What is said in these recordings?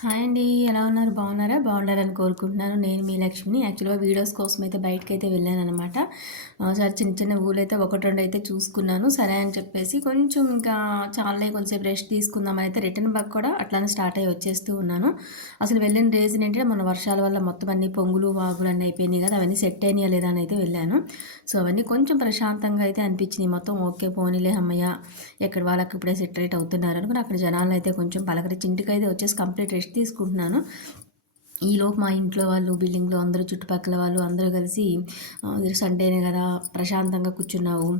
Hi అండి. ఎలా ఉన్నారు? బాగున్నారా? బాగుండాలని కోరుకుంటున్నాను. నేను మీ లక్ష్మిని. యాక్చువల్‌గా వీడియోస్ కోసం అయితే బయటకైతే వెళ్ళాననమాట. సరే చిన్న చిన్న ఊర్లైతే 1, 2 అయితే చూసుకున్నాను. సరే అని చెప్పేసి కొంచెం ఇంకా చాలులే కొంచెంసేపు రెస్ట్ తీసుకుందామని అయితే రిటర్న్ బ్యాక్ కూడా అట్లానే స్టార్ట్ అయ్యి వచ్చేస్తూ ఉన్నాను. అసలు వెళ్ళిన రీజన్ ఏంటంటే మొన్న వర్షాల వల్ల మొత్తం అన్ని పొంగులు, వాగులు అన్నీ అయిపోయినాయి కదా! అవన్నీ సెట్ అయినాయా లేదా అని అయితే వెళ్ళాను. సో, అవన్నీ కొంచెం ప్రశాంతంగా అయితే అనిపించినాయి. మొత్తం ఓకే పోనీలే హమ్మయ్య! ఎక్కడి వాళ్ళకి ఇప్పుడే సెటరేట్ అవుతున్నారు అనుకుని అక్కడ జనాలనైతే కొంచెం పలకరించి ఇంటికైతే వచ్చేసి కంప్లీట్ రెస్ట్ తీసుకుంటున్నాను. ఈలోపు మా ఇంట్లో వాళ్ళు, బిల్డింగ్‌లో అందరూ చుట్టుపక్కల వాళ్ళు అందరూ కలిసి సండేనే కదా! ప్రశాంతంగా కూర్చున్నావు.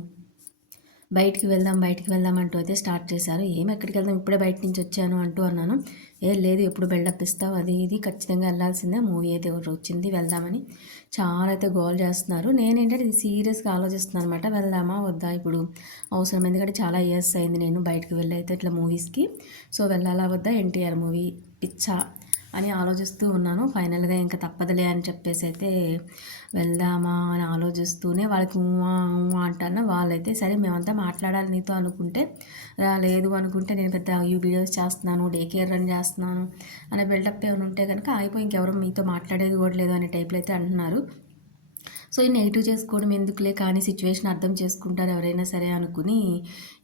బయటికి వెళ్దాం అంటూ అయితే స్టార్ట్ చేశారు. ఎక్కడికి వెళ్దాం ఇప్పుడే బయట నుంచి వచ్చాను అంటూ అన్నాను. లేదు ఎప్పుడు బిల్డప్ ఇస్తావు అది ఇది ఖచ్చితంగా వెళ్ళాల్సిందే మూవీ అయితే ఒకటి వచ్చింది వెళ్దామని చాలా అయితే గోల్ చేస్తున్నారు. నేనేంటంటే ఇది సీరియస్‌గా ఆలోచిస్తున్నాను అనమాట. వెళ్దామా వద్దా ఇప్పుడు అవసరం ఎందుకంటే చాలా ఇయర్స్ అయింది నేను బయటికి వెళ్ళి అయితే ఇట్లా మూవీస్‌కి. సో వెళ్ళాలా వద్దా ఎన్టీఆర్ మూవీ పిచ్చా అని ఆలోచిస్తూ ఉన్నాను. ఫైనల్‌గా ఇంకా తప్పదులే అని చెప్పేసి అయితే వెళ్దామా అని ఆలోచిస్తూనే వాళ్ళకి ఊ ఆ ఊ ఆ అంటాను. వాళ్ళైతే సరే మేమంతా మాట్లాడాలి నీతో అనుకుంటే లేదు అనుకుంటే నేను పెద్ద వీడియోస్ చేస్తున్నాను, డే కేర్ రన్ చేస్తున్నాను అనే బిల్డప్ ఏమైనా ఉంటే కనుక ఆగిపోయి ఇంకెవరు మీతో మాట్లాడేది కూడా లేదు అనే టైప్‌లో అయితే అంటున్నారు. సో ఈ నెగిటివ్ చేసుకోవడం ఎందుకులే కానీ సిచ్యువేషన్ అర్థం చేసుకుంటారు ఎవరైనా సరే అనుకుని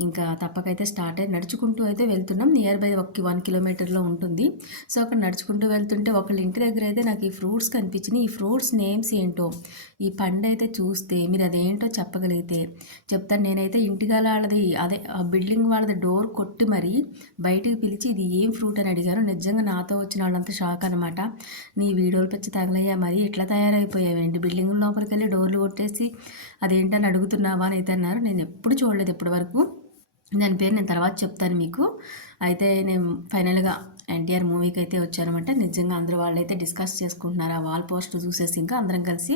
ఇంకా తప్పకైతే స్టార్ట్ అయ్యి నడుచుకుంటూ అయితే వెళ్తున్నాం. నియర్ బై ఒక 1 కిలోమీటర్లో ఉంటుంది. సో అక్కడ నడుచుకుంటూ వెళ్తుంటే ఒకళ్ళ ఇంటి దగ్గర అయితే నాకు ఈ ఫ్రూట్స్ కనిపించినాయి. ఈ ఫ్రూట్స్ నేమ్స్ ఏంటో ఈ పండు అయితే చూస్తే మీరు అదేంటో చెప్పగలిగితే చెప్తాను. నేనైతే ఇంటిగాల వాళ్ళది అదే ఆ బిల్డింగ్ వాళ్ళది డోర్ కొట్టి మరి బయటికి పిలిచి ఇది ఏం ఫ్రూట్ అని అడిగాను. నిజంగా నాతో వచ్చిన వాళ్ళంతా షాక్ అనమాట. నీ వీడియోలు పిచ్చి తగలయ్యా మరి ఇట్లా తయారైపోయావేంటి బిల్డింగ్ లోపలికి వెళ్ళి డోర్లు కొట్టేసి అదేంటని అడుగుతున్నావా అని అయితే అన్నారు. నేను ఎప్పుడు చూడలేదు ఇప్పటి వరకు. దాని పేరు నేను తర్వాత చెప్తాను మీకు. అయితే నేను ఫైనల్‌గా ఎన్టీఆర్ మూవీకి అయితే వచ్చానమాట. నిజంగా అందరూ వాళ్ళైతే డిస్కస్ చేసుకుంటున్నారు. ఆ వాల్ పోస్టర్ చూసేసి ఇంకా అందరం కలిసి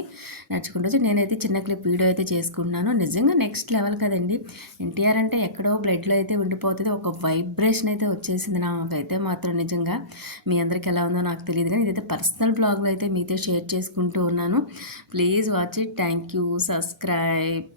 నడుచుకుంటూ వచ్చి నేనైతే చిన్న క్లిప్ వీడియో అయితే చేసుకుంటున్నాను. నిజంగా నెక్స్ట్ లెవెల్ కదండీ! ఎన్టీఆర్ అంటే ఎక్కడో బ్లడ్‌లో అయితే ఉండిపోతది. ఒక వైబ్రేషన్ అయితే వచ్చేసింది నాకైతే మాత్రం నిజంగా. మీ అందరికి ఎలా ఉందో నాకు తెలీదు కానీ ఇదైతే పర్సనల్ బ్లాగ్‌లో అయితే మీతో షేర్ చేసుకుంటూ ఉన్నాను. Please watch it. Thank you. Subscribe.